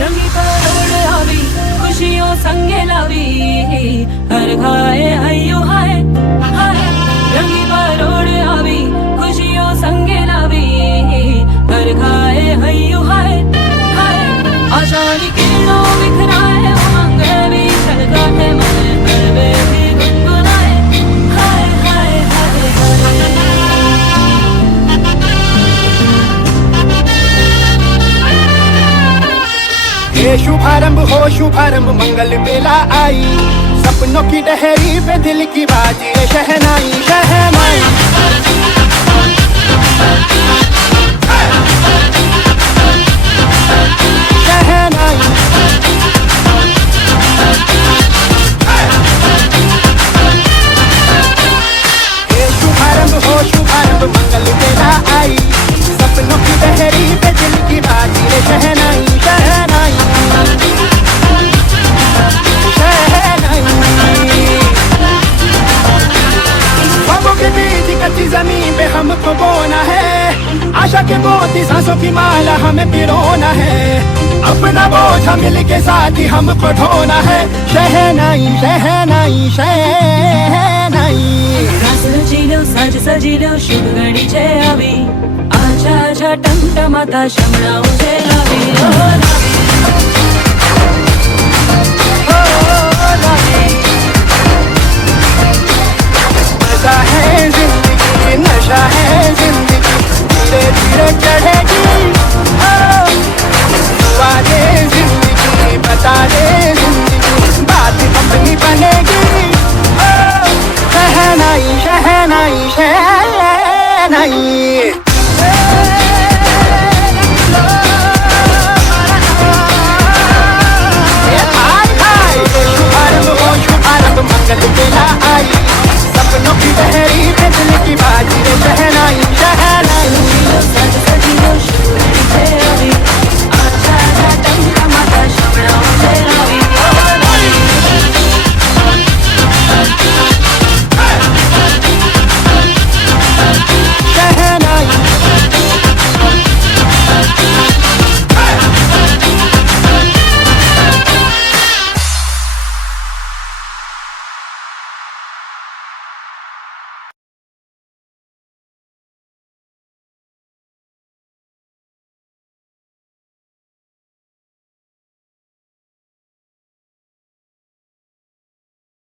रंगी परोड़ आवी खुशियों संगे लावी हर खाए हयो हाय हाय रंगी परोड़ आवी खुशियों संगे लावी हर खाए हयो हाय हाय आशानी किरणों बिखराए उमंग भी छलकाते मन हर भी गुनगुनाए हाय हाय हाय ये शुभारंभ हो शुभारंभ मंगल मेला आई सपनों की डहरी पे दिल की बाजी शहनाई शहनाई शहनाई ये शुभारंभ हो शुभारंभ मंगल मेला आई सपनों की डहरी पे दिल की बाजी शहनाई शहनाई ख्वाबों के बीच कच्ची जमीन पे हमको बोना है आशा के मोती सांसों की माला हमें पिरोना है अपना बोझ मिल के साथ ही हमको ढोना है शहनाई शहनाई शहनाई रास रचिलो साज सजिलो शुभ घड़ी छे आवी आजा आजा टमटमाता शमणाओ छे लावी ओ लावी नशा है जिंदगी नशा है जिंदगी